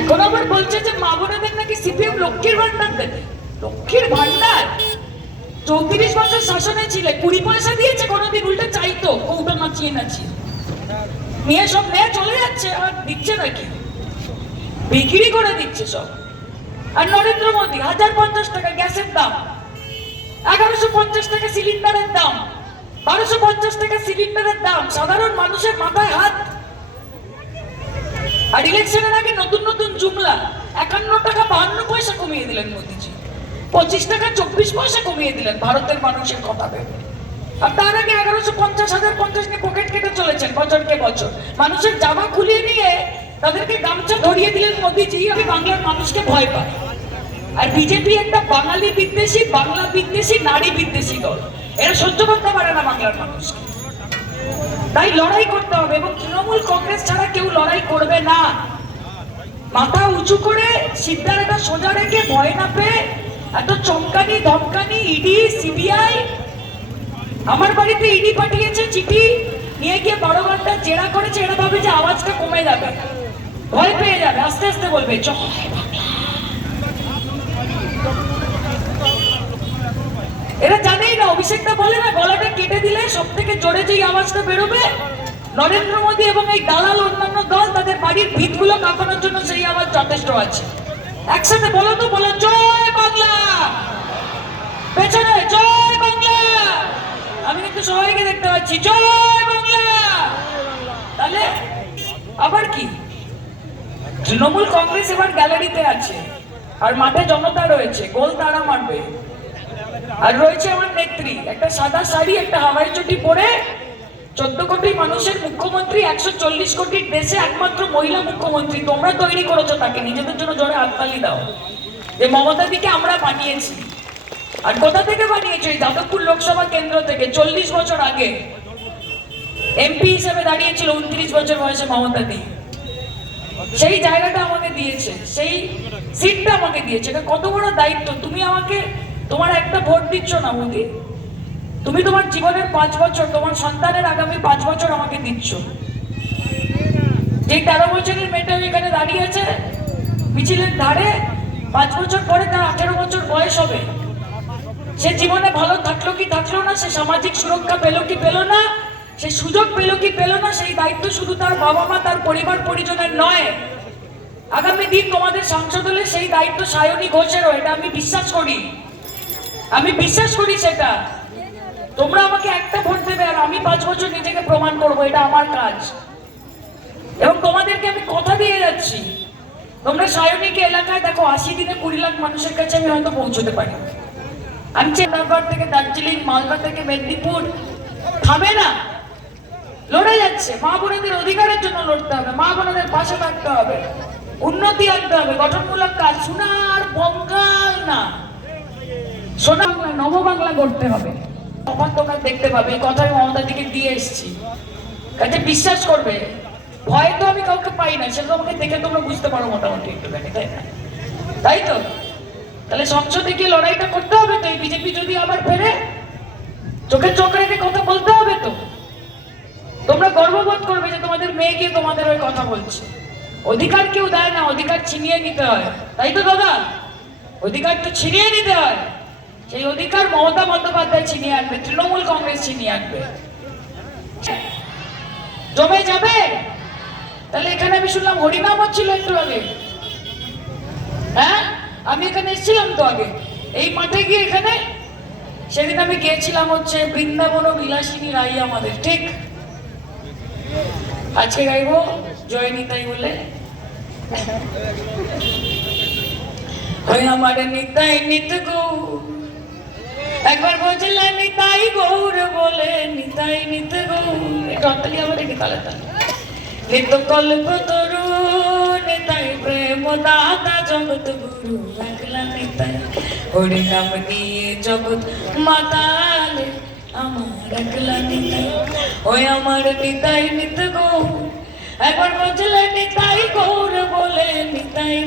এখন আবার বলছে যে মা বোনেদের নাকি সিপিএম লক্ষ্মীর ভান্ডার দেবে লক্ষ্মীর ভান্ডার চৌত্রিশ বছর শাসনে ছিলে, কুড়ি পয়সা দিয়েছে, কোনোদিন উল্টে চাইতো, কৌটো নাচিয়ে নাচিয়ে। নিয়ে সব নিয়ে চলে যাচ্ছে আর দিচ্ছে নাকি? বিক্রি করে দিচ্ছে সব। আর নরেন্দ্র মোদী, হাজার পঞ্চাশ টাকা গ্যাসের দাম। এগারোশো পঞ্চাশ টাকা সিলিন্ডারের দাম। বারোশো পঞ্চাশ টাকা সিলিন্ডারের দাম। সাধারণ মানুষের মাথায় হাত। আর ইলেকশনের আগে নতুন নতুন জুমলা। একান্ন টাকা, বাহান্ন পয়সা কমিয়ে দিলেন মোদিজি। পঁচিশ টাকা, চব্বিশ পয়সা কমিয়ে দিলেন ভারতের মানুষের কথা ভেবে আর তার আগে এগারোশো পঞ্চাশ হাজার পঞ্চাশ নিয়ে পকেট কেটে চলেছেন বছরকে বছর। মানুষের জামা খুলিয়ে নিয়ে তাদেরকে গামছা ধরিয়ে দিলেন মোদিজি। আমি বাংলার মানুষকে ভয় পাই। আর বিজেপি একটা বাঙালি বিদ্বেষী, বাংলা বিদ্বেষী, নারী বিদ্বেষী দল। এরা সহ্য করতে পারে না বাংলার মানুষকে। তাই লড়াই করতে হবে এবং তৃণমূল কংগ্রেস ছাড়া কেউ লড়াই করবে না। মাথা উঁচু করে সিদ্ধারেটা সোজা রেখে ভয় না পেয়ে এত চমকানি, ধমকানি ইডি, সিবিআই, আমার বাড়িতে ইডি পাঠিয়েছে চিঠি, নিয়ে গিয়ে বড় ঘণ্টা জেরা করেছে, এরা ভাবে যে আওয়াজটা কমে যাবে। ভয় পেয়ে যাবে, আস্তে আস্তে বলবে, জয় বাংলা এরা জানেই না অভিষেকটা বলে না, গলাটা কেটে দিলে সব থেকে জোরে যেই আওয়াজটা বেরোবে, নরেন্দ্র মোদী এবং এই দালাল অন্যান্য দল তাদের বাড়ির ভিতগুলো কাঁপানোর জন্য সেই আওয়াজ যথেষ্ট আছে। একসাথে বলো তো, বলো, জয় বাংলা! পেছনে, জয় বাংলা! আমি কিন্তু সবাইকে দেখতে পাচ্ছি, জয় বাংলা! তাহলে আবার কি? তৃণমূল কংগ্রেস এবার গ্যালারিতে আছে, আর মাঠে জনতা রয়েছে, গোল তারা মারবে। আর রয়েছে আমার নেত্রী, একটা সাদা শাড়ি, একটা হাওয়াই চটি পরে চোদ্দ কোটি মানুষের মুখ্যমন্ত্রী, একশো চল্লিশ কোটির দেশে একমাত্র মহিলা মুখ্যমন্ত্রী। তোমরা তৈরি করেছ তাকে, নিজেদের জন্য জোরে হাততালি দাও। যে মমতা দিকে আমরা বানিয়েছি। আর কোথা থেকে বানিয়েছো? যাদবপুর লোকসভা কেন্দ্র থেকে। চল্লিশ বছর আগে এমপি হিসেবে দাঁড়িয়েছিল উনত্রিশ বছর বয়সে মমতা দি। সেই জায়গাটা আমাকে দিয়েছে, সেই সিটটা আমাকে দিয়েছে। এটা কত বড় দায়িত্ব? তুমি আমাকে তোমার একটা ভোট দিচ্ছ না মোদি তুমি তোমার জীবনের পাঁচ বছর, তোমার সন্তানের আগামী পাঁচ বছর আমাকে দিচ্ছ। যে তেরো বছরের মেয়েটা এখানে দাঁড়িয়ে আছে, মিছিলের ধারে পাঁচ বছর পরে তার আঠেরো বছর বয়স হবে। সে জীবনে ভালো থাকল কি থাকল না, সে সামাজিক সুরক্ষা পেল কি পেল না, সে সুযোগ পেল কি পেল না, সেই দায়িত্ব শুধু তার বাবা মা তার পরিবার পরিজনের নয়। আগামী দিন তোমাদের সংসদ হলে সেই দায়িত্ব সায়নী ঘোষেরও, এটা আমি বিশ্বাস করি। আমি বিশ্বাস করি সেটা। তোমরা আমাকে একটা ভোট দেবে আর আমি পাঁচ বছর নিজেকে প্রমাণ করব, এটা আমার কাজ। এবং তোমাদেরকে আমি কথা দিয়ে যাচ্ছি। তোমরা সায়নীকে এলাকায় দেখো, আশি দিনে কুড়ি লাখ মানুষের কাছে আমি হয়তো পৌঁছতে পারি। আমি চেন্নাগড় থেকে দার্জিলিং, মালদা থেকে মেদিনীপুর। থামে না। লড়ে যাচ্ছে। মা বোনেদের অধিকারের জন্য লড়তে হবে। মা বোনেদের পাশে থাকতে হবে। উন্নতি আনতে হবে। গঠনমূলক কাজ সোনার বঙ্গাল না সোনা বাংলা করতে হবে। অবাক দোকান দেখতে পাবে, এই কথাই মমতা দিকে দিয়ে এসেছি। কাজে বিশ্বাস করবে, ভয় তো আমি কাউকে পাই না, সেটা আমাকে দেখে তোমরা বুঝতে পারো মোটামুটি একটুখানি, তাই না? তাই তো? তাহলে সংসদে গিয়ে লড়াইটা করতে হবে তো বিজেপি যদি আবার ফেরে চোখে চোখ রেখে কথা বলতে হবে তো। তোমরা গর্ববোধ করবে যে তোমাদের মেয়ে গিয়ে তোমাদের ওই কথা বলছে। অধিকার কেউ দেয় না, অধিকার ছিনিয়ে নিতে হয়। তাই তো দাদা? অধিকার তো ছিনিয়ে নিতে হয়। সেই অধিকার মমতা বন্দ্যোপাধ্যায় ছিনিয়ে আনবে, তৃণমূল কংগ্রেস ছিনিয়ে আনবে। জমে যাবে? তাহলে এখানে আমি শুনলাম হরিনাম হচ্ছিল একটু আগে। হ্যাঁ? আমি এখানে এসেছিলাম তো আগে। এই মাঠে গিয়ে এখানে সেদিন আমি গিয়েছিলাম হচ্ছে বৃন্দাবন বিলাসিনী রাই আমাদের, ঠিক? আজকে গাইবো জয় নিতাই বলে আমার নিতাই নিত গৌর একবার বলছিল, নিতাই গৌর বলে, নিতাই নিত গৌর এটা অত্যালি আবার রেখে তালে তালে কল্প তরু, নিতাই প্রেম দাতা, জগৎ গুরু, একলা নিতাই। হরি নাম নিয়ে জগৎ মাতালে আমার একলা নিতাই। ওই আমার নিতাই নিত গৌর। একবার বলছিল, নিতাই গৌর বলে, নিতাই